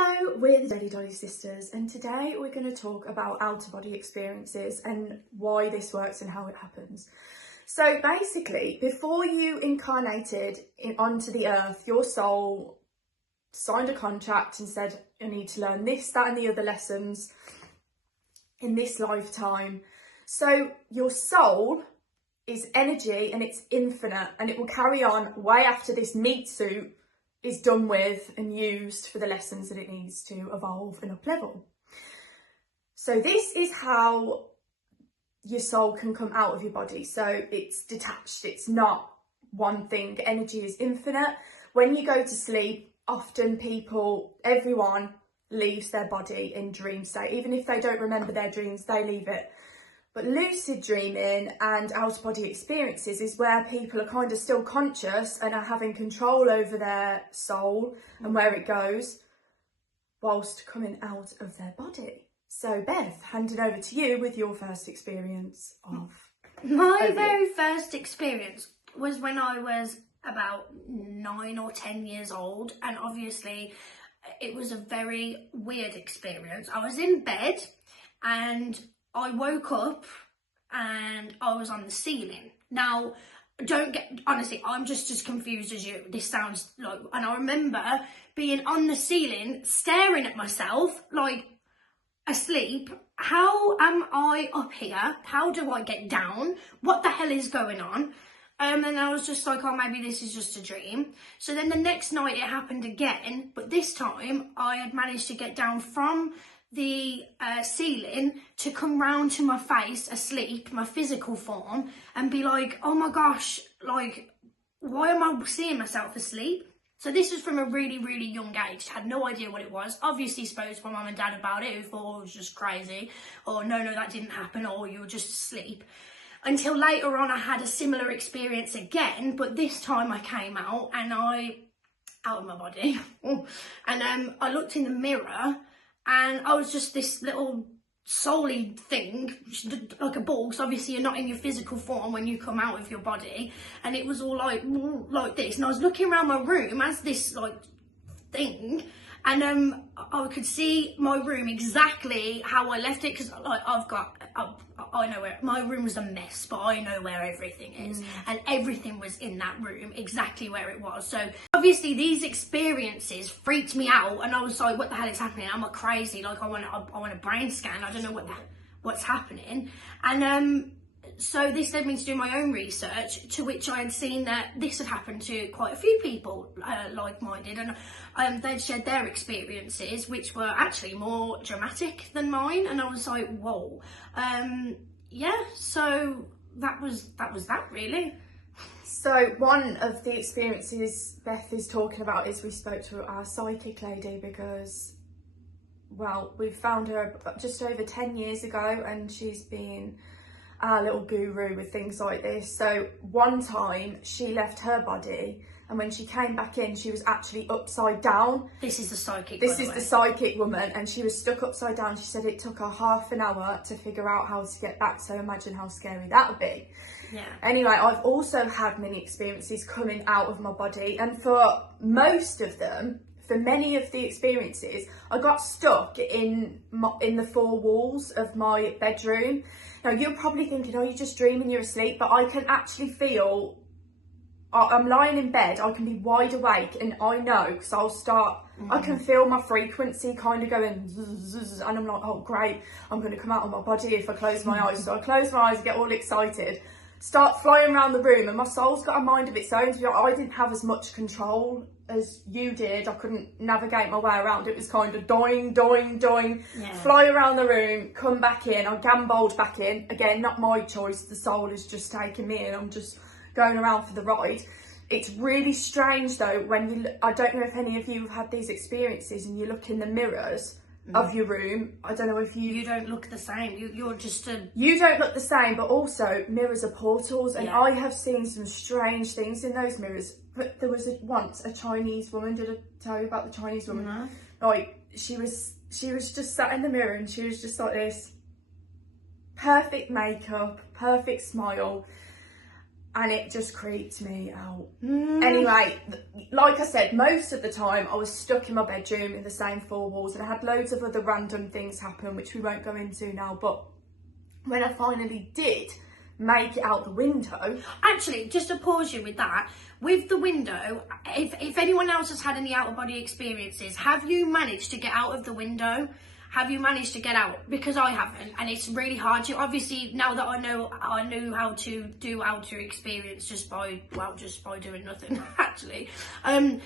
Hello, we're the Jelly Dolly Sisters, and today we're going to talk about out-of-body experiences and why this works and how it happens. So basically, before you incarnated onto the earth, your soul signed a contract and said, I need to learn this, that and the other lessons in this lifetime. So your soul is energy and it's infinite, and it will carry on way after this meat suit is done with and used for the lessons that it needs to evolve and up level. So this is how your soul can come out of your body. So it's detached, it's not one thing. Energy is infinite. When you go to sleep, often everyone leaves their body in dream state. Even if they don't remember their dreams, they leave it. But lucid dreaming and out-of-body experiences is where people are kind of still conscious and are having control over their soul and where it goes whilst coming out of their body. So Beth, handing over to you with your first experience of... My very first experience was when I was about 9 or 10 years old, and obviously it was a very weird experience. I was in bed and I woke up and I was on the ceiling. Now, honestly, I'm just as confused as you. This sounds like, and I remember being on the ceiling, staring at myself, like asleep. How am I up here? How do I get down? What the hell is going on? And I was just like, oh, maybe this is just a dream. So then the next night it happened again, but this time I had managed to get down from the ceiling to come round to my face asleep, my physical form, and be like, oh my gosh, like, why am I seeing myself asleep? So this was from a really, really young age. Had no idea what it was. Obviously spoke to my mum and dad about it, who thought it was just crazy, or no, that didn't happen, or you were just asleep. Until later on I had a similar experience again, but this time I came out of my body, and I looked in the mirror, and I was just this little soul-y thing, like a ball, because obviously you're not in your physical form when you come out of your body. And it was all like this. And I was looking around my room as this like thing, and I could see my room exactly how I left it, because like I know where my room was a mess, but I know where everything is, and everything was in that room exactly where it was. So obviously these experiences freaked me out, and I was like, what the hell is happening? Am I crazy? Like I want a brain scan. I don't know what's happening. And so this led me to do my own research, to which I had seen that this had happened to quite a few people like-minded, and they'd shared their experiences, which were actually more dramatic than mine. And I was like, whoa. Yeah, so that was that really. So one of the experiences Beth is talking about is we spoke to our psychic lady because, well, we found her just over 10 years ago, and she's been our little guru with things like this. So one time she left her body, and when she came back in, she was actually upside down. This is the psychic. This is the psychic woman, and she was stuck upside down. She said it took her half an hour to figure out how to get back. So imagine how scary that would be. Yeah. Anyway, I've also had many experiences coming out of my body, and for most of them, for many of the experiences, I got stuck in the four walls of my bedroom. Now, you're probably thinking, oh, you're just dreaming, you're asleep, but I can actually feel, I'm lying in bed, I can be wide awake, and I know, because I can feel my frequency kind of going, zzz, and I'm like, oh, great, I'm going to come out of my body if I close my eyes. So I close my eyes, get all excited, start flying around the room, and my soul's got a mind of its own. I didn't have as much control as you did. I couldn't navigate my way around. It was kind of doing, yeah. Fly around the room, come back in. I gamboled back in. Again, not my choice. The soul is just taking me in. I'm just going around for the ride. It's really strange though, when I don't know if any of you have had these experiences, and you look in the mirrors of your room. I don't know if you don't look the same. You don't look the same, but also mirrors are portals, and yeah. I have seen some strange things in those mirrors. But there was once a Chinese woman. Did I tell you about the Chinese woman? Mm-hmm. Like she was just sat in the mirror, and she was just like this, perfect makeup, perfect smile, and it just creeped me out. Anyway, like I said, most of the time I was stuck in my bedroom in the same four walls, and I had loads of other random things happen, which we won't go into now. But when I finally did make it out the window... Actually, just to pause you with that, with the window, if anyone else has had any out-of-body experiences, have you managed to get out of the window? Have you managed to get out? Because I haven't, and it's really hard to. Obviously, now that I knew how to do outer experience just by doing nothing. Actually, I've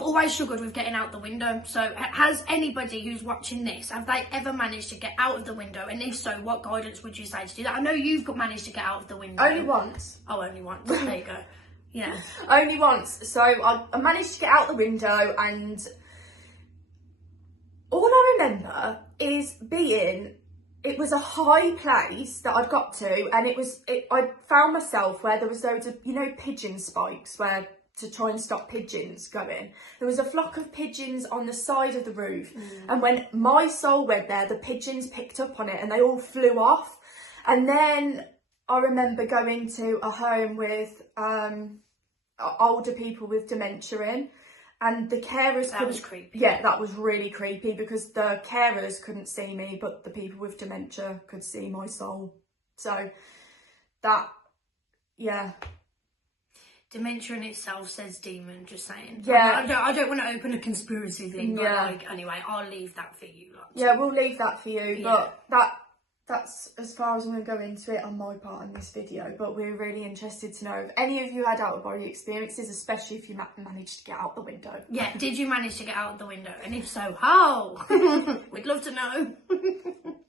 always struggled with getting out the window. So, has anybody who's watching this, have they ever managed to get out of the window? And if so, what guidance would you say to do that? I know you've managed to get out of the window. Only once. Oh, only once. There you go. Yeah. Only once. So I managed to get out the window, and all I remember is it was a high place that I'd got to, and I found myself where there was loads of, pigeon spikes where to try and stop pigeons going. There was a flock of pigeons on the side of the roof, and when my soul went there, the pigeons picked up on it and they all flew off. And then I remember going to a home with older people with dementia in, and the carers That was creepy. Yeah, that was really creepy, because the carers couldn't see me, but the people with dementia could see my soul. So that, yeah. Dementia in itself says demon, just saying. Yeah. I don't want to open a conspiracy thing, but Yeah. Anyway, I'll leave that for you. Yeah, we'll leave that for you, Yeah. but that's as far as I'm going to go into it on my part in this video. But we're really interested to know if any of you had out-of-body experiences, especially if you managed to get out the window. Yeah, did you manage to get out the window? And if so, how? We'd love to know.